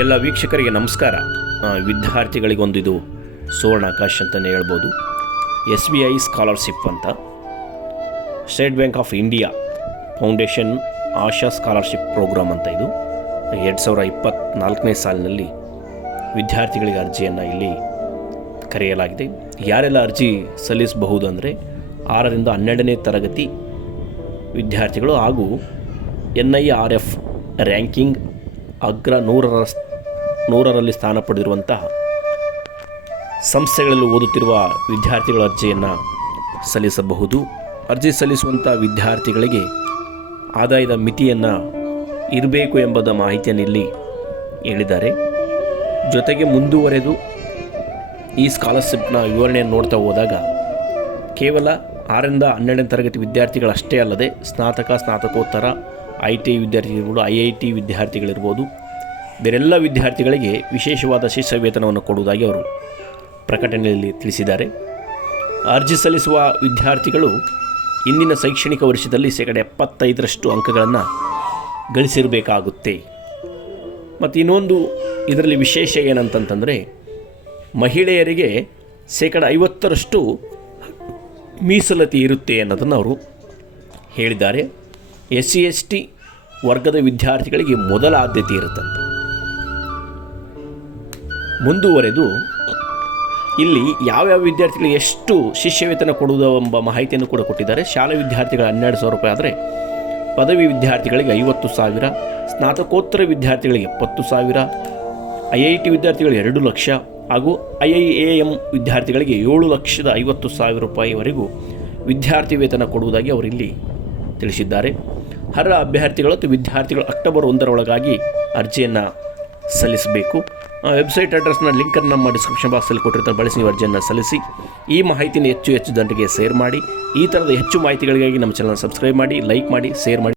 ಎಲ್ಲ ವೀಕ್ಷಕರಿಗೆ ನಮಸ್ಕಾರ. ವಿದ್ಯಾರ್ಥಿಗಳಿಗೊಂದು ಇದು ಸುವರ್ಣಾಕಾಶ್ ಅಂತಲೇ ಹೇಳ್ಬೋದು. ಎಸ್ ಬಿ ಐ ಸ್ಕಾಲರ್ಶಿಪ್ ಅಂತ. State bank of India foundation Asha scholarship program ಅಂತ ಇದು. ಎರಡು ಸಾವಿರ ಇಪ್ಪತ್ತ್ನಾಲ್ಕನೇ ಸಾಲಿನಲ್ಲಿ ವಿದ್ಯಾರ್ಥಿಗಳಿಗೆ ಅರ್ಜಿಯನ್ನು ಇಲ್ಲಿ ಕರೆಯಲಾಗಿದೆ. ಯಾರೆಲ್ಲ ಅರ್ಜಿ ಸಲ್ಲಿಸಬಹುದು ಅಂದರೆ ಆರರಿಂದ ಹನ್ನೆರಡನೇ ತರಗತಿ ವಿದ್ಯಾರ್ಥಿಗಳು ಹಾಗೂ N I R F ranking ಅಗ್ರ ನೂರರ ನೂರರಲ್ಲಿ ಸ್ಥಾನ ಪಡೆದಿರುವಂತಹ ಸಂಸ್ಥೆಗಳಲ್ಲಿ ಓದುತ್ತಿರುವ ವಿದ್ಯಾರ್ಥಿಗಳ ಅರ್ಜಿಯನ್ನು ಸಲ್ಲಿಸಬಹುದು. ಅರ್ಜಿ ಸಲ್ಲಿಸುವಂಥ ವಿದ್ಯಾರ್ಥಿಗಳಿಗೆ ಆದಾಯದ ಮಿತಿಯನ್ನು ಇರಬೇಕು ಎಂಬುದ ಮಾಹಿತಿಯನ್ನು ಇಲ್ಲಿ ಹೇಳಿದ್ದಾರೆ. ಜೊತೆಗೆ ಮುಂದುವರೆದು ಈ ಸ್ಕಾಲರ್ಶಿಪ್ನ ವಿವರಣೆಯನ್ನು ನೋಡ್ತಾ ಹೋದಾಗ ಕೇವಲ ಆರರಿಂದ ಹನ್ನೆರಡನೇ ತರಗತಿ ವಿದ್ಯಾರ್ಥಿಗಳಷ್ಟೇ ಅಲ್ಲದೆ ಸ್ನಾತಕ, ಸ್ನಾತಕೋತ್ತರ, ಐ ಟಿ ವಿದ್ಯಾರ್ಥಿಗಳಿರ್ಬೋದು ಐ ಐ ಟಿ ವಿದ್ಯಾರ್ಥಿಗಳಿರ್ಬೋದು ಬೇರೆಲ್ಲ ವಿದ್ಯಾರ್ಥಿಗಳಿಗೆ ವಿಶೇಷವಾದ ಶಿಷ್ಯ ವೇತನವನ್ನು ಕೊಡುವುದಾಗಿ ಅವರು ಪ್ರಕಟಣೆಯಲ್ಲಿ ತಿಳಿಸಿದ್ದಾರೆ. ಅರ್ಜಿ ಸಲ್ಲಿಸುವ ವಿದ್ಯಾರ್ಥಿಗಳು ಇಂದಿನ ಶೈಕ್ಷಣಿಕ ವರ್ಷದಲ್ಲಿ ಶೇಕಡ ಎಪ್ಪತ್ತೈದರಷ್ಟು ಅಂಕಗಳನ್ನು ಗಳಿಸಿರಬೇಕಾಗುತ್ತೆ. ಮತ್ತು ಇನ್ನೊಂದು ಇದರಲ್ಲಿ ವಿಶೇಷ ಏನಂತಂತಂದರೆ, ಮಹಿಳೆಯರಿಗೆ ಶೇಕಡ ಐವತ್ತರಷ್ಟು ಮೀಸಲಾತಿ ಇರುತ್ತೆ ಅನ್ನೋದನ್ನು ಅವರು ಹೇಳಿದ್ದಾರೆ. ಎಸ್ ಸಿ ಎಸ್ ಟಿ ವರ್ಗದ ವಿದ್ಯಾರ್ಥಿಗಳಿಗೆ ಮೊದಲ ಆದ್ಯತೆ ಇರುತ್ತಂತೆ. ಮುಂದುವರೆದು, ಇಲ್ಲಿ ಯಾವ್ಯಾವ ವಿದ್ಯಾರ್ಥಿಗಳಿಗೆ ಎಷ್ಟು ಶಿಷ್ಯವೇತನ ಕೊಡುವುದು ಎಂಬ ಮಾಹಿತಿಯನ್ನು ಕೂಡ ಕೊಟ್ಟಿದ್ದಾರೆ. ಶಾಲಾ ವಿದ್ಯಾರ್ಥಿಗಳ ಹನ್ನೆರಡು ಸಾವಿರ ರೂಪಾಯಿ ಆದರೆ ಪದವಿ ವಿದ್ಯಾರ್ಥಿಗಳಿಗೆ ಐವತ್ತು ಸಾವಿರ, ಸ್ನಾತಕೋತ್ತರ ವಿದ್ಯಾರ್ಥಿಗಳಿಗೆ ಎಪ್ಪತ್ತು ಸಾವಿರ ಐ ಐ ಟಿ ವಿದ್ಯಾರ್ಥಿಗಳಿಗೆ ಎರಡು ಲಕ್ಷ ಹಾಗೂ ಐ ಐ ಎ ಎಂ ವಿದ್ಯಾರ್ಥಿಗಳಿಗೆ ಏಳು ಲಕ್ಷದ ಐವತ್ತು ಸಾವಿರ ರೂಪಾಯಿವರೆಗೂ ವಿದ್ಯಾರ್ಥಿ ವೇತನ ಕೊಡುವುದಾಗಿ ಅವರಿಲ್ಲಿ ತಿಳಿಸಿದ್ದಾರೆ. ಅರ್ಹ ಅಭ್ಯರ್ಥಿಗಳು ಮತ್ತು ವಿದ್ಯಾರ್ಥಿಗಳು ಅಕ್ಟೋಬರ್ ಒಂದರೊಳಗಾಗಿ ಅರ್ಜಿಯನ್ನು ಸಲ್ಲಿಸಬೇಕು. ವೆಬ್ಸೈಟ್ ಅಡ್ರೆಸ್ನ ಲಿಂಕನ್ನು ನಮ್ಮ ಡಿಸ್ಕ್ರಿಪ್ಷನ್ ಬಾಕ್ಸಲ್ಲಿ ಕೊಟ್ಟಿರ್ತಾರೆ ಬಳಸಿ ನೀವು ಅರ್ಜಿಯನ್ನು ಸಲ್ಲಿಸಿ, ಈ ಮಾಹಿತಿನ ಹೆಚ್ಚು ಹೆಚ್ಚು ಜನರಿಗೆ ಶೇರ್ ಮಾಡಿ, ಈ ಥರದ ಹೆಚ್ಚು ಮಾಹಿತಿಗಳಿಗಾಗಿ ನಮ್ಮ ಚಾನಲ್ ಸಬ್ಸ್ಕ್ರೈಬ್ ಮಾಡಿ ಲೈಕ್ ಮಾಡಿ ಶೇರ್ ಮಾಡಿ.